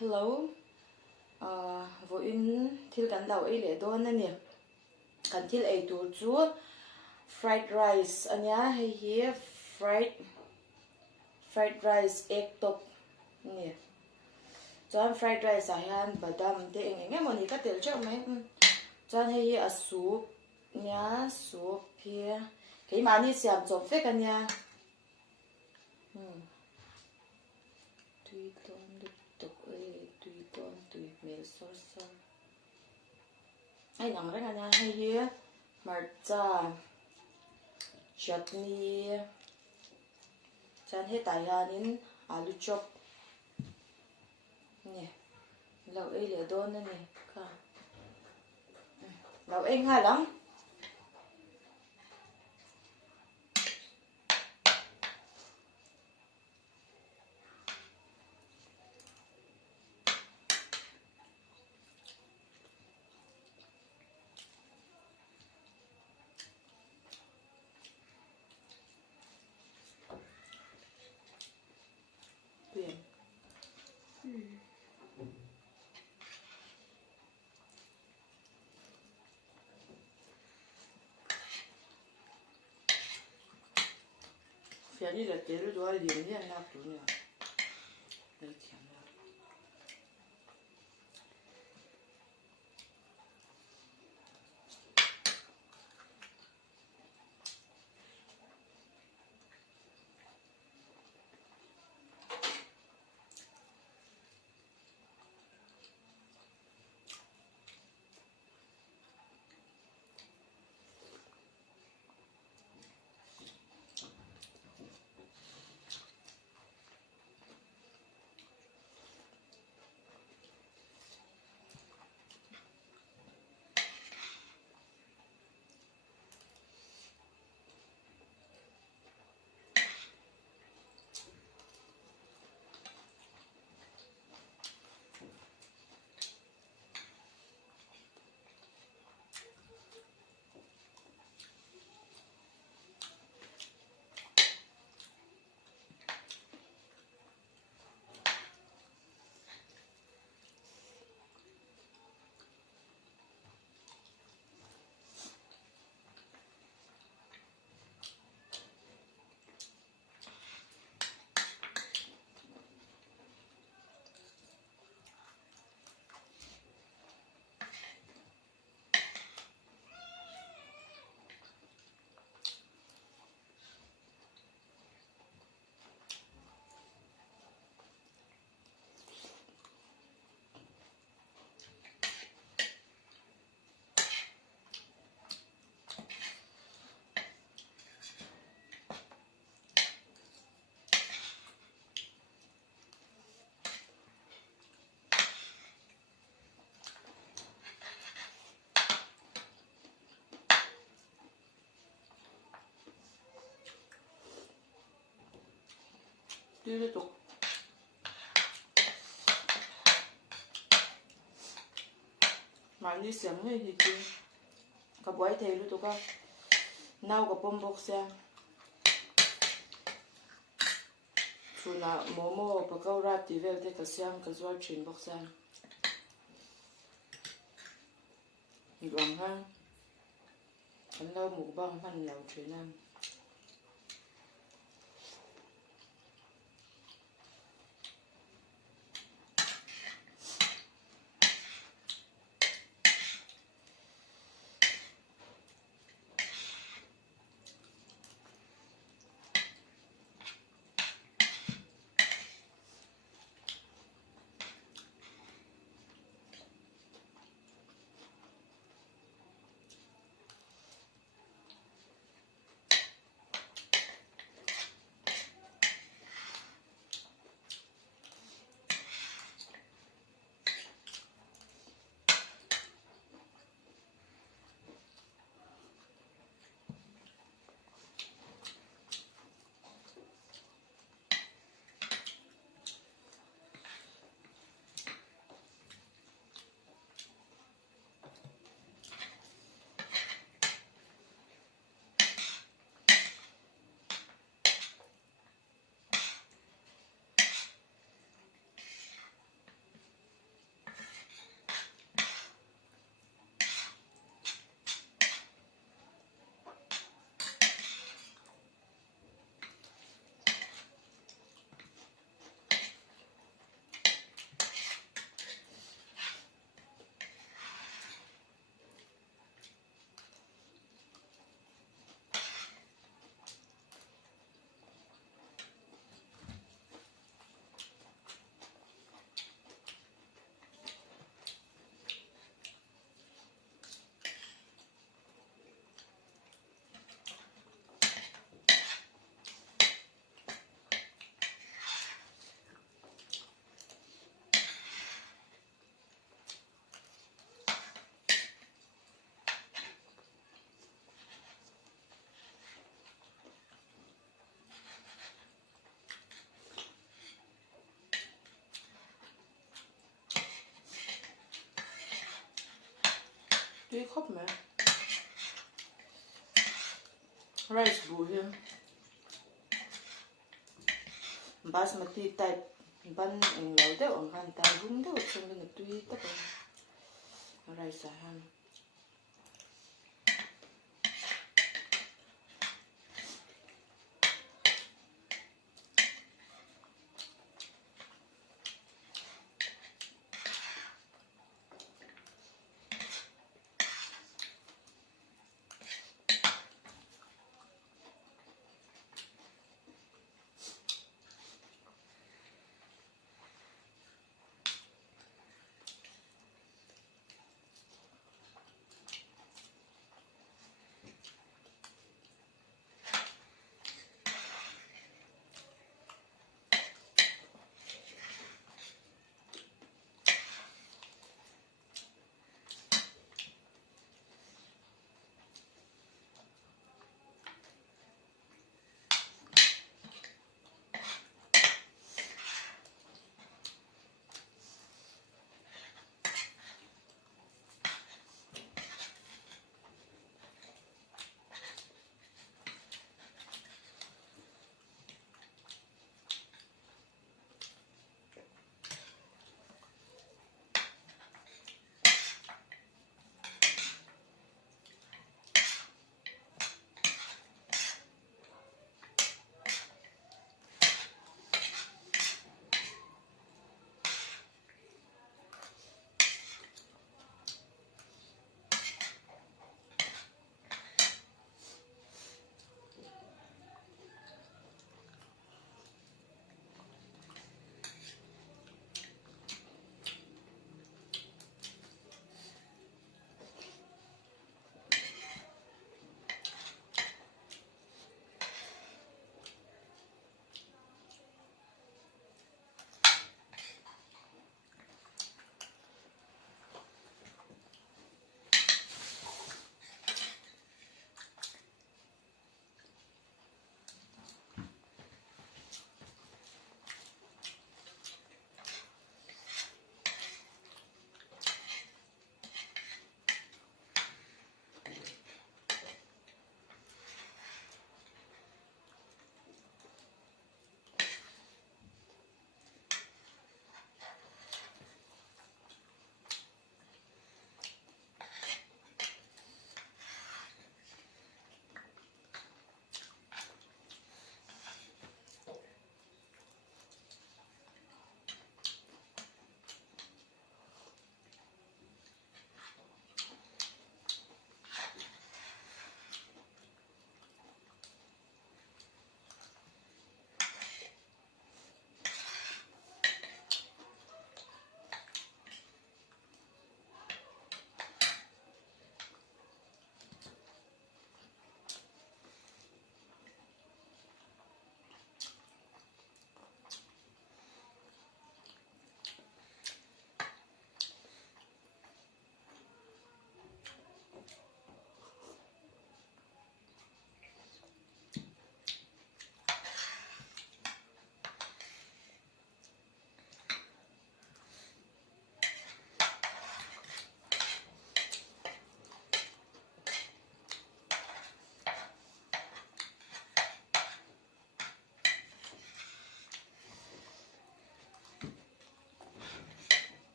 Hello, vô in thil kan lau ei le dawn ani kan thil ei tur chu fried rice ania hei hi fried rice egg top ni chuan fried rice ah hian badam te eng emawni ka tel teuh mai chuan hei hi a soup nia soup hi keimahni siam chawp vek ania tui tawn lup tuk tui tawn tui hmel sor sor ai nang reng ania hei hi marcha chutney chuan hetah hianin alu chop nè lau ei le dawn ani kha lau ei nga lam phía đi là tế lúc đó liền đi ăn nạp tủ nhỉ đây thèm rồi tui lu tuk mà đi xem người thì chứ cả buổi thầy lu tuk á nấu cả bom bốc xem chuna momo pakora ti vel te ka siam ka zuar thin bok sang ruang ha kan lo mu bang han lo thinan tuy khóc mà rice bù hiếm basmati type ban en lau deuh ang han tai bum deuh chung lên tui tak rice ham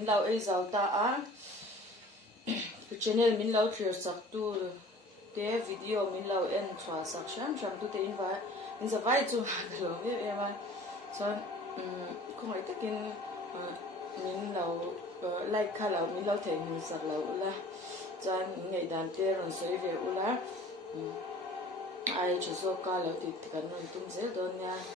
mình lau ấy giàu ta á cái channel mình lau chia sẻ tu cái video mình lau en xóa sạc xem tu te in giờ vai chu rồi biết em à cho không phải tất nhiên mình lau like khá lau mình lau thấy mình sạc lau là cho ngày đàn tê rồi soi về u là ai cho số ca lau thì cái nó tung dễ đâu nha